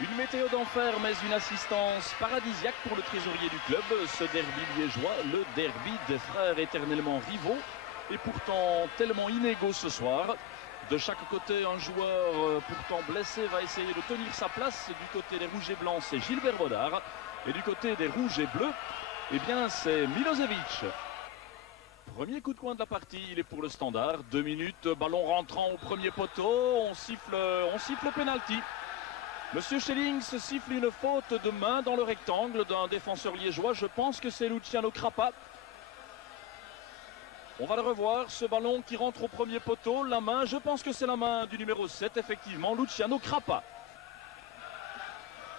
Une météo d'enfer, mais une assistance paradisiaque pour le trésorier du club. Ce derby liégeois, le derby des frères éternellement rivaux, et pourtant tellement inégaux ce soir. De chaque côté, un joueur pourtant blessé va essayer de tenir sa place. Du côté des rouges et blancs, c'est Gilbert Bodard. Et du côté des rouges et bleus, eh bien, c'est Milosevic. Premier coup de coin de la partie, il est pour le Standard. 2 minutes, ballon rentrant au premier poteau. On siffle penalty. Monsieur Schelling se siffle une faute de main dans le rectangle d'un défenseur liégeois. Je pense que c'est Luciano Crappa. On va le revoir, ce ballon qui rentre au premier poteau. La main, je pense que c'est la main du numéro 7, effectivement, Luciano Crappa.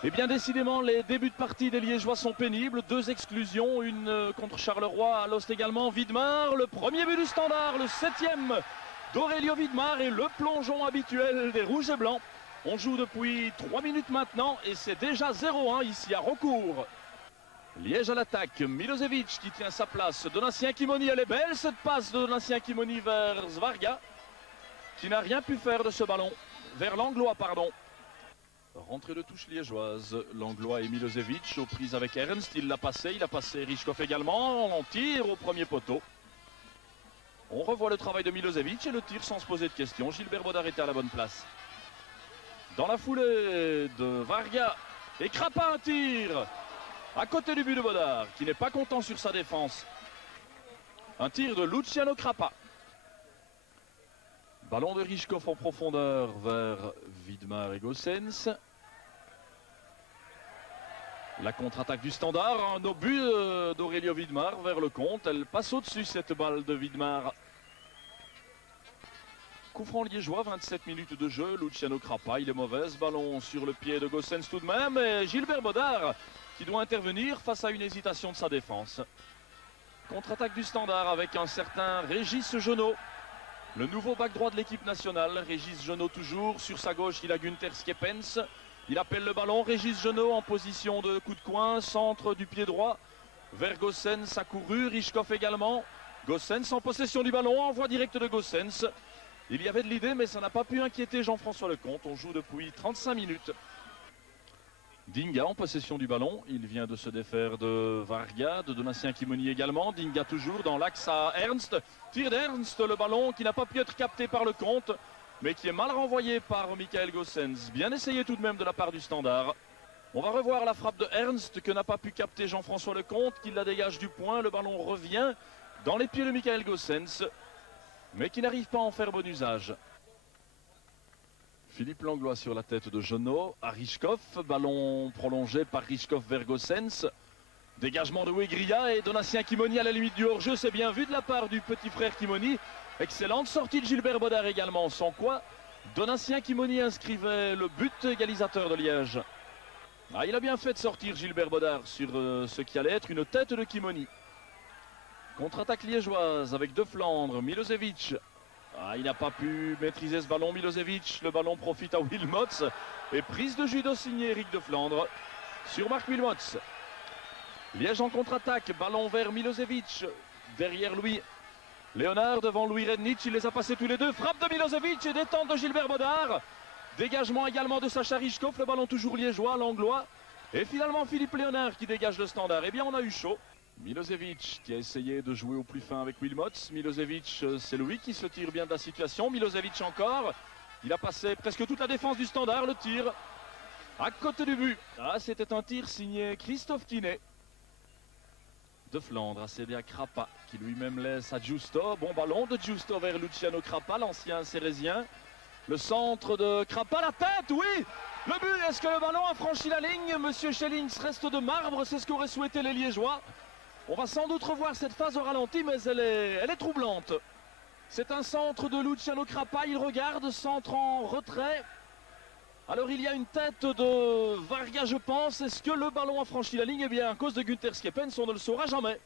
Et bien décidément, les débuts de partie des Liégeois sont pénibles. 2 exclusions, une contre Charleroi, à Alost également. Widmar, le premier but du Standard, le 7e d'Aurelio Widmar et le plongeon habituel des Rouges et Blancs. On joue depuis 3 minutes maintenant et c'est déjà 0-1 ici à Raucourt. Liège à l'attaque, Milosevic qui tient sa place. Donatien Kimoni, elle est belle cette passe de Donatien Kimoni vers Svarga, qui n'a rien pu faire de ce ballon. Vers l'Anglois, pardon. Rentrée de touche liégeoise, l'Anglois et Milosevic aux prises avec Ernst. Il a passé Richkov également. On tire au premier poteau. On revoit le travail de Milosevic et le tir sans se poser de questions. Gilbert Bodard était à la bonne place. Dans la foulée de Varga et Crappa, un tir à côté du but de Bodard qui n'est pas content sur sa défense. Un tir de Luciano Crappa. Ballon de Richkov en profondeur vers Widmar et Gossens. La contre-attaque du Standard, un obus d'Aurelio Widmar vers le compte. Elle passe au-dessus cette balle de Widmar. Coup franc liégeois, 27 minutes de jeu. Luciano Crappa, il est mauvais. Ballon sur le pied de Gossens tout de même. Et Gilbert Bodard qui doit intervenir face à une hésitation de sa défense. Contre-attaque du Standard avec un certain Régis Genot. Le nouveau back droit de l'équipe nationale. Régis Genot toujours. Sur sa gauche, il a Günther Skepens. Il appelle le ballon. Régis Genot en position de coup de coin. Centre du pied droit. Vers Gossens a couru. Richkov également. Gossens en possession du ballon. Envoi direct de Gossens. Il y avait de l'idée, mais ça n'a pas pu inquiéter Jean-François Lecomte. On joue depuis 35 minutes. Dinga en possession du ballon. Il vient de se défaire de Varga, de Donatien Kimoni également. Dinga toujours dans l'axe à Ernst. Tir d'Ernst, le ballon qui n'a pas pu être capté par Lecomte, mais qui est mal renvoyé par Michael Gossens. Bien essayé tout de même de la part du Standard. On va revoir la frappe de Ernst que n'a pas pu capter Jean-François Lecomte, qui la dégage du point. Le ballon revient dans les pieds de Michael Gossens, mais qui n'arrive pas à en faire bon usage. Philippe Langlois sur la tête de Genot à Richkov. Ballon prolongé par Richkov vers Gossens. Dégagement de Wegria et Donatien Kimoni à la limite du hors-jeu. C'est bien vu de la part du petit frère Kimoni. Excellente sortie de Gilbert Bodard également. Sans quoi, Donatien Kimoni inscrivait le but égalisateur de Liège. Ah, il a bien fait de sortir Gilbert Bodard sur ce qui allait être une tête de Kimoni. Contre-attaque liégeoise avec De Flandre, Milosevic. Ah, il n'a pas pu maîtriser ce ballon, Milosevic. Le ballon profite à Wilmots. Et prise de judo signée Eric De Flandre sur Marc Wilmots. Liège en contre-attaque. Ballon vers Milosevic. Derrière lui, Léonard devant Louis Rednitz. Il les a passés tous les deux. Frappe de Milosevic et détente de Gilbert Bodard. Dégagement également de Sacha Richkov. Le ballon toujours liégeois, l'anglois. Et finalement Philippe Léonard qui dégage le Standard. Eh bien, on a eu chaud. Milosevic qui a essayé de jouer au plus fin avec Wilmots. Milosevic, c'est lui qui se tire bien de la situation. Milosevic encore. Il a passé presque toute la défense du Standard. Le tir à côté du but. Ah, c'était un tir signé Christophe Tinet. De Flandre a cédé à Crappa qui lui-même laisse à Giusto. Bon ballon de Giusto vers Luciano Crappa, l'ancien Cérésien. Le centre de Crappa, la tête, oui. Le but, est-ce que le ballon a franchi la ligne? Monsieur Schelling reste de marbre, c'est ce qu'auraient souhaité les Liégeois. On va sans doute revoir cette phase au ralenti, mais elle est troublante. C'est un centre de Luciano Crappa, il regarde, centre en retrait. Alors il y a une tête de Varga, je pense. Est-ce que le ballon a franchi la ligne? Eh bien, à cause de Günther Skepens, on ne le saura jamais.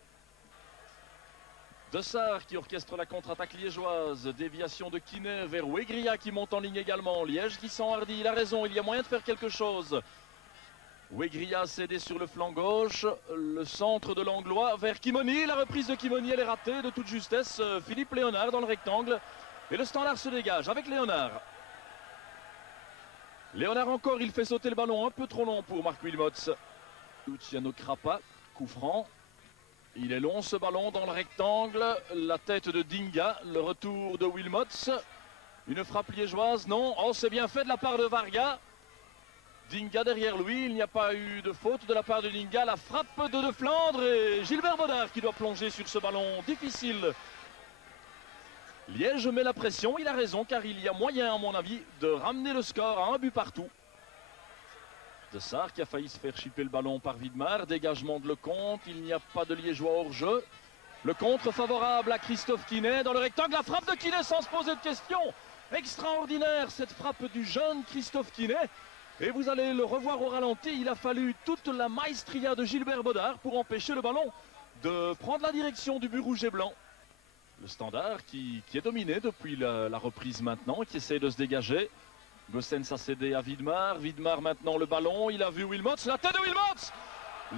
De Sarre qui orchestre la contre-attaque liégeoise. Déviation de Kiné vers Wegria qui monte en ligne également. Liège qui s'enhardit, il a raison, il y a moyen de faire quelque chose. Wegria cédé sur le flanc gauche, le centre de l'Anglois vers Kimoni. La reprise de Kimoni, elle est ratée de toute justesse. Philippe Léonard dans le rectangle. Et le Standard se dégage avec Léonard. Léonard encore, il fait sauter le ballon un peu trop long pour Marc Wilmots. Luciano Crappa, coup franc. Il est long ce ballon dans le rectangle. La tête de Dinga, le retour de Wilmots. Une frappe liégeoise, non. Oh, c'est bien fait de la part de Varga. Dinga derrière lui, il n'y a pas eu de faute de la part de Dinga. La frappe de Flandre et Gilbert Bodard qui doit plonger sur ce ballon difficile. Liège met la pression, il a raison car il y a moyen à mon avis de ramener le score à un but partout. De Sarr qui a failli se faire chipper le ballon par Widmar, dégagement de Lecomte, il n'y a pas de Liégeois hors jeu. Le contre favorable à Christophe Quinet dans le rectangle, la frappe de Quinet sans se poser de questions. Extraordinaire cette frappe du jeune Christophe Quinet. Et vous allez le revoir au ralenti, il a fallu toute la maestria de Gilbert Bodard pour empêcher le ballon de prendre la direction du but rouge et blanc. Le Standard qui est dominé depuis la reprise maintenant, qui essaie de se dégager. Gossens a cédé à Widmar. Widmar maintenant le ballon. Il a vu Wilmots. La tête de Wilmots.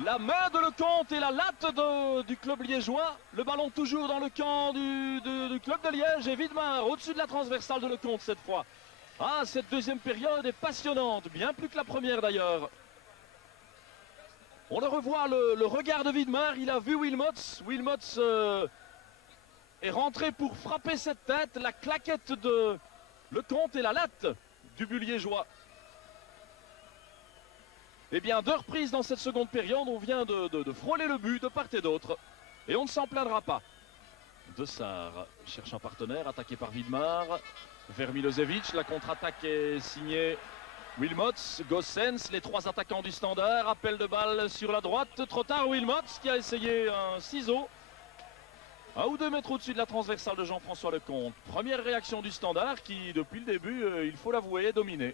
La main de Lecomte et la latte du club liégeois. Le ballon toujours dans le camp du club de Liège. Et Widmar au-dessus de la transversale de Lecomte cette fois. Ah, cette deuxième période est passionnante. Bien plus que la première d'ailleurs. On le revoit, le regard de Widmar. Il a vu Wilmots. Wilmots est rentré pour frapper cette tête. La claquette de Lecomte et la latte du but liégeois. Eh bien, 2 reprises dans cette seconde période. On vient de frôler le but de part et d'autre. Et on ne s'en plaindra pas. De Sarr cherche un partenaire, attaqué par Widmar. Vers Milosevic, la contre-attaque est signée Wilmots, Gossens, les 3 attaquants du Standard. Appel de balle sur la droite. Trop tard, Wilmots qui a essayé un ciseau. 1 ou 2 mètres au-dessus de la transversale de Jean-François Lecomte. Première réaction du Standard qui, depuis le début, il faut l'avouer, est dominé.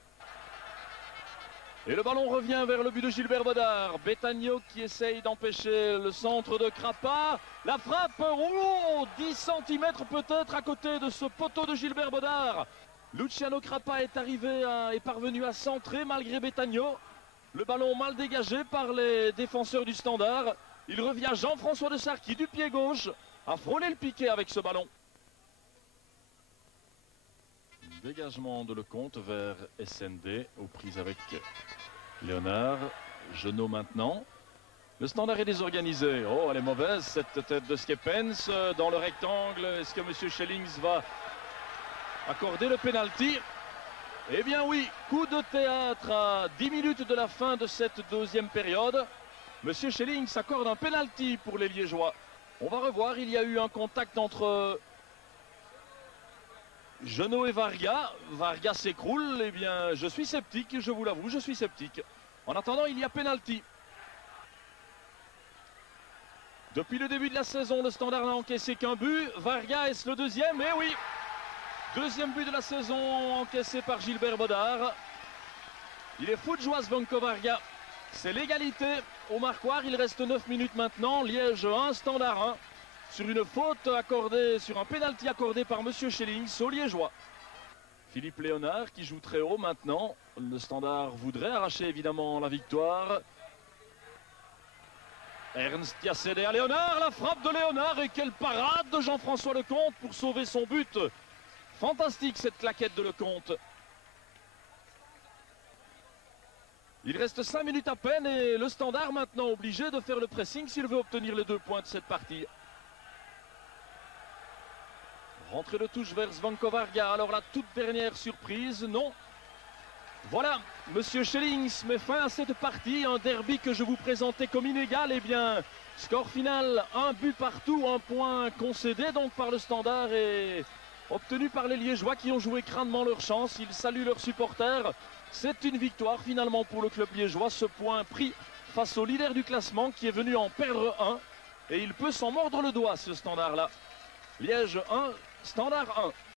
Et le ballon revient vers le but de Gilbert Bodard. Betagno qui essaye d'empêcher le centre de Crappa. La frappe, oh, 10 cm peut-être à côté de ce poteau de Gilbert Bodard. Luciano Crappa est parvenu à centrer malgré Betagno. Le ballon mal dégagé par les défenseurs du Standard. Il revient à Jean-François de Sarr qui, du pied gauche, a frôlé le piqué avec ce ballon. Dégagement de Lecomte vers SND aux prises avec Léonard. Genot maintenant. Le Standard est désorganisé. Oh, elle est mauvaise cette tête de Skepens dans le rectangle. Est-ce que M. Schellings va accorder le pénalty? Eh bien oui, coup de théâtre à 10 minutes de la fin de cette deuxième période. M. Schellings accorde un pénalty pour les Liégeois. On va revoir, il y a eu un contact entre Genot et Varga. Varga s'écroule. Eh bien, je suis sceptique, je vous l'avoue, je suis sceptique. En attendant, il y a pénalty. Depuis le début de la saison, le Standard n'a encaissé qu'un but. Varga, est-ce le deuxième? Eh oui! Deuxième but de la saison encaissé par Gilbert Bodard. Il est fou de joie, Svanko Varga. C'est l'égalité au marquoir. Il reste 9 minutes maintenant. Liège 1, Standard 1. Sur une faute accordée, sur un pénalty accordé par M. Schellings au Liégeois. Philippe Léonard qui joue très haut maintenant. Le Standard voudrait arracher évidemment la victoire. Ernst qui a cédé à Léonard. La frappe de Léonard et quelle parade de Jean-François Lecomte pour sauver son but. Fantastique cette claquette de Lecomte. Il reste 5 minutes à peine et le Standard maintenant obligé de faire le pressing s'il veut obtenir les 2 points de cette partie. Rentrée de touche vers Svanko Varga. Alors la toute dernière surprise, non. Voilà, Monsieur Schellings met fin à cette partie. Un derby que je vous présentais comme inégal. Eh bien, score final, 1 but partout, 1 point concédé donc par le Standard et obtenu par les Liégeois qui ont joué crânement leur chance. Ils saluent leurs supporters. C'est une victoire finalement pour le club liégeois. Ce point pris face au leader du classement qui est venu en perdre 1. Et il peut s'en mordre le doigt, ce Standard-là. Liège 1, Standard 1.